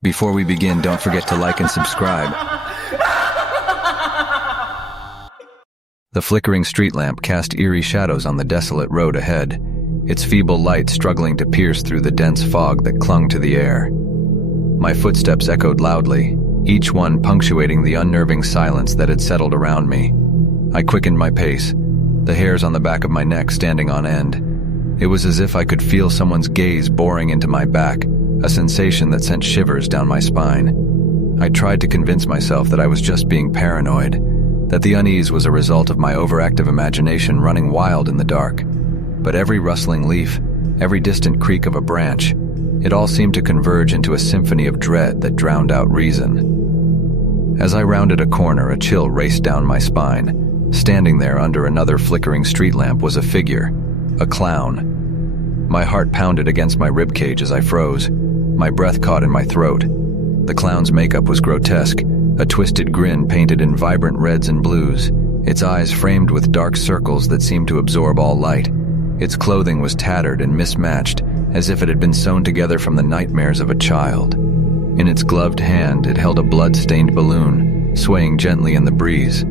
Before we begin, don't forget to like and subscribe. The flickering street lamp cast eerie shadows on the desolate road ahead, its feeble light struggling to pierce through the dense fog that clung to the air. My footsteps echoed loudly, each one punctuating the unnerving silence that had settled around me. I quickened my pace, the hairs on the back of my neck standing on end. It was as if I could feel someone's gaze boring into my back, a sensation that sent shivers down my spine. I tried to convince myself that I was just being paranoid, that the unease was a result of my overactive imagination running wild in the dark. But every rustling leaf, every distant creak of a branch, it all seemed to converge into a symphony of dread that drowned out reason. As I rounded a corner, a chill raced down my spine. Standing there under another flickering street lamp was a figure, a clown. My heart pounded against my ribcage as I froze, my breath caught in my throat. The clown's makeup was grotesque, a twisted grin painted in vibrant reds and blues, its eyes framed with dark circles that seemed to absorb all light. Its clothing was tattered and mismatched, as if it had been sewn together from the nightmares of a child. In its gloved hand, it held a blood-stained balloon, swaying gently in the breeze.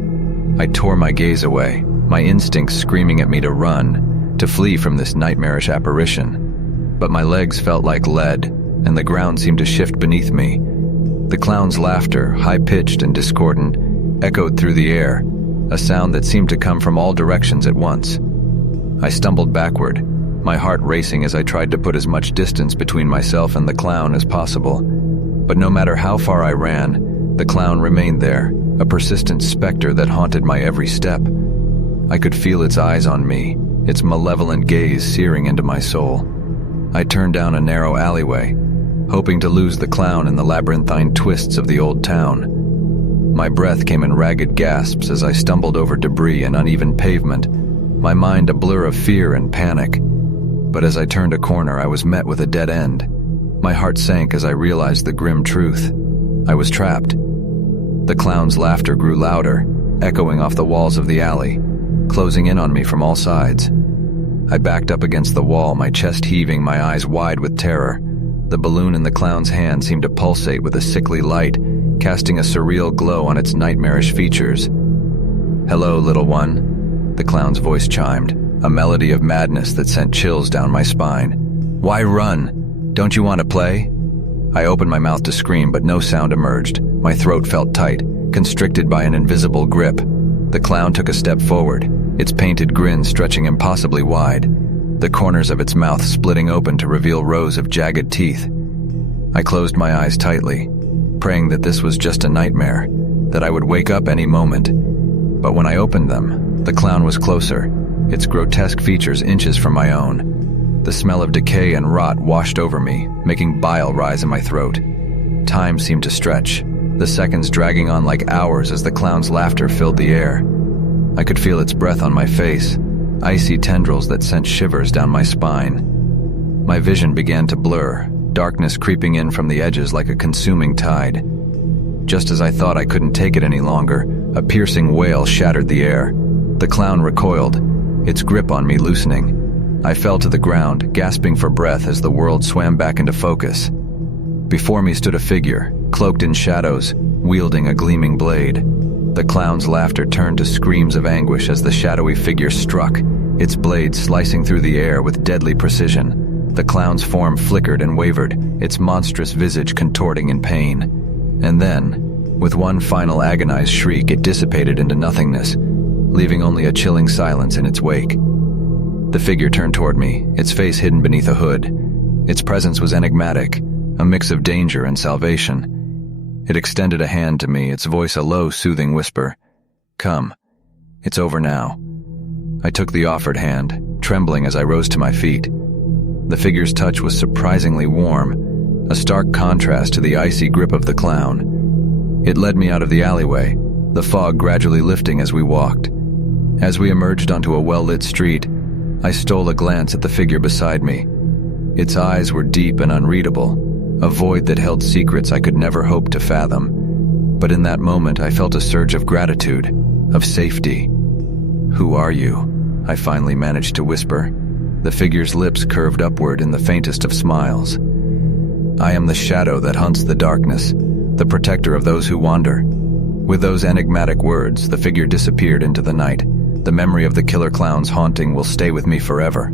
I tore my gaze away, my instincts screaming at me to run, to flee from this nightmarish apparition. But my legs felt like lead, and the ground seemed to shift beneath me. The clown's laughter, high-pitched and discordant, echoed through the air, a sound that seemed to come from all directions at once. I stumbled backward, my heart racing as I tried to put as much distance between myself and the clown as possible. But no matter how far I ran, the clown remained there, a persistent specter that haunted my every step. I could feel its eyes on me, its malevolent gaze searing into my soul. I turned down a narrow alleyway, hoping to lose the clown in the labyrinthine twists of the old town. My breath came in ragged gasps as I stumbled over debris and uneven pavement, my mind a blur of fear and panic. But as I turned a corner, I was met with a dead end. My heart sank as I realized the grim truth. I was trapped. The clown's laughter grew louder, echoing off the walls of the alley, closing in on me from all sides. I backed up against the wall, my chest heaving, my eyes wide with terror. The balloon in the clown's hand seemed to pulsate with a sickly light, casting a surreal glow on its nightmarish features. "Hello, little one," the clown's voice chimed, a melody of madness that sent chills down my spine. "Why run? Don't you want to play?" I opened my mouth to scream, but no sound emerged. My throat felt tight, constricted by an invisible grip. The clown took a step forward, its painted grin stretching impossibly wide, the corners of its mouth splitting open to reveal rows of jagged teeth. I closed my eyes tightly, praying that this was just a nightmare, that I would wake up any moment. But when I opened them, the clown was closer, its grotesque features inches from my own. The smell of decay and rot washed over me, making bile rise in my throat. Time seemed to stretch, the seconds dragging on like hours as the clown's laughter filled the air. I could feel its breath on my face, icy tendrils that sent shivers down my spine. My vision began to blur, darkness creeping in from the edges like a consuming tide. Just as I thought I couldn't take it any longer, a piercing wail shattered the air. The clown recoiled, its grip on me loosening. I fell to the ground, gasping for breath as the world swam back into focus. Before me stood a figure, cloaked in shadows, wielding a gleaming blade. The clown's laughter turned to screams of anguish as the shadowy figure struck, its blade slicing through the air with deadly precision. The clown's form flickered and wavered, its monstrous visage contorting in pain. And then, with one final agonized shriek, it dissipated into nothingness, leaving only a chilling silence in its wake. The figure turned toward me, its face hidden beneath a hood. Its presence was enigmatic, a mix of danger and salvation. It extended a hand to me, its voice a low, soothing whisper. "Come. It's over now." I took the offered hand, trembling as I rose to my feet. The figure's touch was surprisingly warm, a stark contrast to the icy grip of the clown. It led me out of the alleyway, the fog gradually lifting as we walked. As we emerged onto a well-lit street, I stole a glance at the figure beside me. Its eyes were deep and unreadable, a void that held secrets I could never hope to fathom. But in that moment, I felt a surge of gratitude, of safety. "Who are you?" I finally managed to whisper. The figure's lips curved upward in the faintest of smiles. I am the shadow that hunts the darkness, the protector of those who wander." With those enigmatic words, the figure disappeared into the night. The memory of the killer clown's haunting will stay with me forever.